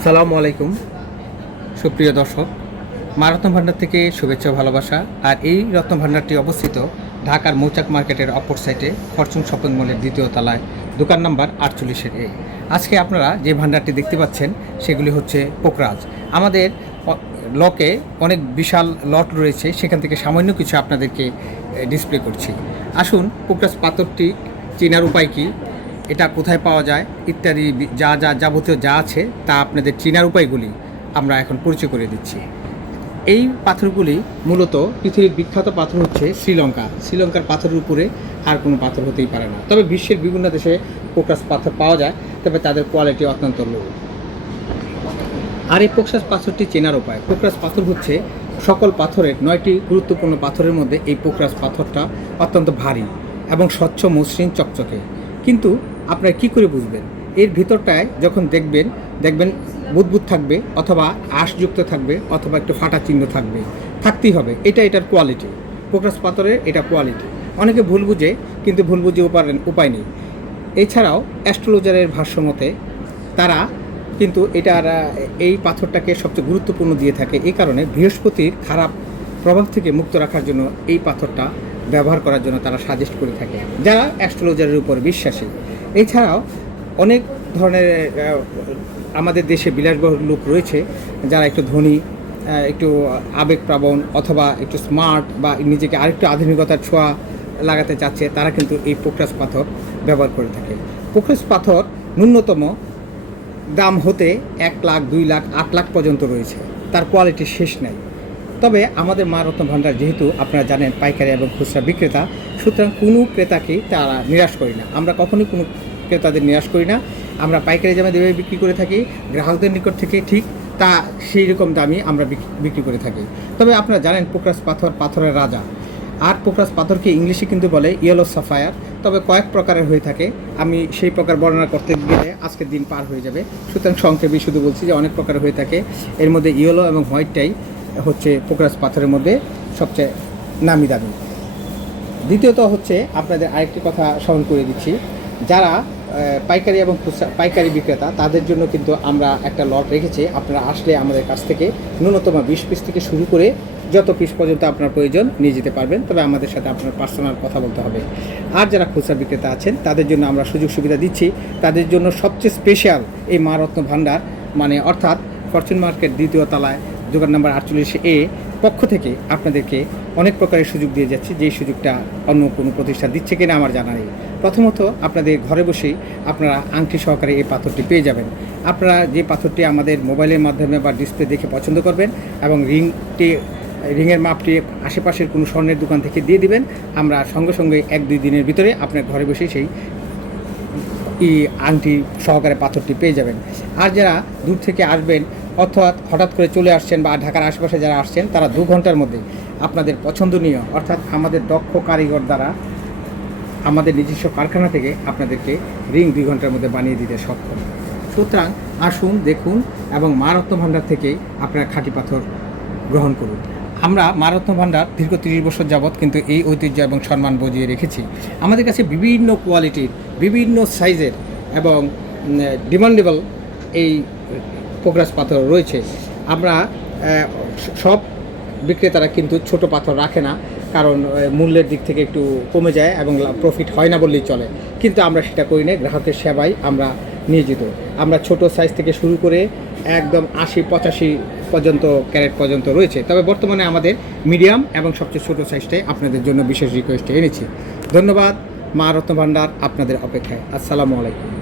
আসসালামু আলাইকুম সুপ্রিয় দর্শক, মা রত্ন ভান্ডার থেকে শুভেচ্ছা ও ভালোবাসা। আর এই রত্ন ভান্ডারটি অবস্থিত ঢাকার মৌচাক মার্কেটের অপর সাইডে ফরচুন শপিং মলের দ্বিতীয় তলায়, দোকান নাম্বার 48-এ। আজকে আপনারা যে ভান্ডারটি দেখতে পাচ্ছেন সেগুলি হচ্ছে পোকরাজ। আমাদের লকে অনেক বিশাল লট রয়েছে, সেখান থেকে সামান্য কিছু আপনাদেরকে ডিসপ্লে করছি। আসুন, পোকরাজ পাথরটি চেনার উপায় কী, এটা কোথায় পাওয়া যায় ইত্যাদি যাবতীয় যা আছে তা আপনাদের চেনার উপায়গুলি আমরা এখন পরিচয় করে দিচ্ছি। এই পাথরগুলি মূলত পৃথিবীর বিখ্যাত পাথর হচ্ছে শ্রীলঙ্কার পাথরের উপরে আর কোনো পাথর হতেই পারে না। তবে বিশ্বের বিভিন্ন দেশে পোকরাজ পাথর পাওয়া যায়, তবে তাদের কোয়ালিটি অত্যন্ত লো। আর এই পোকরাজ পাথরটি চেনার উপায়, পোকরাজ পাথর হচ্ছে সকল পাথরের 9টি গুরুত্বপূর্ণ পাথরের মধ্যে এই পোকরাজ পাথরটা অত্যন্ত ভারী এবং স্বচ্ছ, মসৃণ, চকচকে। কিন্তু আপনারা কী করে বুঝবেন? এর ভিতরটায় যখন দেখবেন বুদবুদ থাকবে, অথবা আঁশযুক্ত থাকবে, অথবা একটু ফাটা চিহ্ন থাকতেই হবে। এটার কোয়ালিটি, পোকরাজ পাথরের এটা কোয়ালিটি। অনেকে ভুল বুঝে, কিন্তু ভুল বুঝে উপায় নেই। এছাড়াও অ্যাস্ট্রোলজারের ভাষ্যমতে তারা কিন্তু এই পাথরটাকে সবচেয়ে গুরুত্বপূর্ণ দিয়ে থাকে। এই কারণে বৃহস্পতির খারাপ প্রভাব থেকে মুক্ত রাখার জন্য এই পাথরটা ব্যবহার করার জন্য তারা সাজেস্ট করে থাকে, যারা অ্যাস্ট্রোলজারের উপর বিশ্বাসী। এছাড়াও অনেক ধরনের আমাদের দেশে বিলাসবহুল লোক রয়েছে, যারা একটু ধনী, একটু আবেগপ্রবণ, অথবা একটু স্মার্ট, বা নিজেকে আরেকটু আধুনিকতার ছোঁয়া লাগাতে চাচ্ছে, তারা কিন্তু এই পোকরাজ পাথর ব্যবহার করে থাকে। পোকরাজ পাথর ন্যূনতম দাম হতে 1 লাখ, 2 লাখ, 8 লাখ পর্যন্ত রয়েছে। তার কোয়ালিটি শেষ নেই। তবে আমাদের মা রত্ন ভান্ডার যেহেতু আপনারা জানেন পাইকারি এবং খুচরা বিক্রেতা, সুতরাং কোনো ক্রেতাকেই তারা নিরাশ করি না। আমরা কখনোই কোনো ক্রেতাদের নিরাশ করি না। আমরা পাইকারি দামে দেবে বিক্রি করে থাকি, গ্রাহকদের নিকট থেকে ঠিক সেই রকম দামই আমরা বিক্রি করে থাকি। তবে আপনারা জানেন পোকরাজ পাথরের রাজা। আর পোকরাজ পাথরকে ইংলিশে কিন্তু বলে ইয়েলো সাফায়ার। তবে কয়েক প্রকারের হয়ে থাকে, আমি সেই প্রকার বর্ণনা করতে গেলে আজকের দিন পার হয়ে যাবে। সুতরাং সংক্ষেপে শুধু বলছি যে অনেক প্রকার হয়ে থাকে। এর মধ্যে ইয়েলো এবং হোয়াইটটাই হচ্ছে পোকরাজ পাথরের মধ্যে সবচেয়ে নামি দামি। দ্বিতীয়ত হচ্ছে আপনাদের আরেকটি কথা স্মরণ করে দিচ্ছি, যারা পাইকারি এবং পাইকারি বিক্রেতা, তাদের জন্য কিন্তু আমরা একটা লট রেখেছি। আপনারা আসলে আমাদের কাছ থেকে ন্যূনতম 20 পিস থেকে শুরু করে যত পিস পর্যন্ত আপনার প্রয়োজন নিয়ে যেতে পারবেন। তবে আমাদের সাথে আপনার পার্সোনাল কথা বলতে হবে। আর যারা খুচরা বিক্রেতা আছেন, তাদের জন্য আমরা সুযোগ সুবিধা দিচ্ছি। তাদের জন্য সবচেয়ে স্পেশাল এই মা রত্ন ভান্ডার, অর্থাৎ ফরচুন মার্কেট দ্বিতীয় তলায় দোকান নাম্বার 48-এ পক্ষ থেকে আপনাদেরকে অনেক প্রকারের সুযোগ দিয়ে যাচ্ছে, যেই সুযোগটা অন্য কোনো প্রতিষ্ঠান দিচ্ছে কিনা আমার জানা নেই। প্রথমত, আপনাদের ঘরে বসেই আপনারা আংটি সহকারে এই পাথরটি পেয়ে যাবেন। আপনারা যে পাথরটি আমাদের মোবাইলের মাধ্যমে বা ডিসপ্লে দেখে পছন্দ করবেন, এবং রিংয়ের মাপটি আশেপাশের কোনো স্বর্ণের দোকান থেকে দিয়ে দিবেন, আমরা সঙ্গে সঙ্গে 1-2 দিনের ভিতরে আপনার ঘরে বসেই সেই আংটি সহকারে পাথরটি পেয়ে যাবেন। আর যারা দূর থেকে আসবেন, অর্থাৎ হঠাৎ করে চলে আসছেন, বা ঢাকার আশেপাশে যারা আসছেন, তারা 2 ঘন্টার মধ্যে আপনাদের পছন্দনীয়, অর্থাৎ আমাদের দক্ষ কারিগর দ্বারা আমাদের নিজস্ব কারখানা থেকে আপনাদেরকে রিং 2 ঘন্টার মধ্যে বানিয়ে দিতে সক্ষম। সুতরাং আসুন, দেখুন, এবং মা রত্ন ভান্ডার থেকে আপনারা খাঁটি পাথর গ্রহণ করুন। আমরা মা রত্ন ভান্ডার দীর্ঘ 30 বছর যাবৎ কিন্তু এই ঐতিহ্য এবং সম্মান বজিয়ে রেখেছি। আমাদের কাছে বিভিন্ন কোয়ালিটির, বিভিন্ন সাইজের এবং ডিমান্ডেবল এই পোকরাজ পাথর রয়েছে। আমরা সব বিক্রেতারা কিন্তু ছোট পাথর রাখে না, কারণ মূল্যের দিক থেকে একটু কমে যায় এবং প্রফিট হয় না বললেই চলে। কিন্তু আমরা সেটা করি না, গ্রাহকের সেবায় আমরা নিয়োজিত। আমরা ছোট সাইজ থেকে শুরু করে একদম 80-85 পর্যন্ত ক্যারেট পর্যন্ত রয়েছে। তবে বর্তমানে আমাদের মিডিয়াম এবং সবচেয়ে ছোট সাইজটাই আপনাদের জন্য বিশেষ রিকোয়েস্টে এনেছি। ধন্যবাদ। মা রত্ন ভান্ডার আপনাদের অপেক্ষায়। আসসালামু আলাইকুম।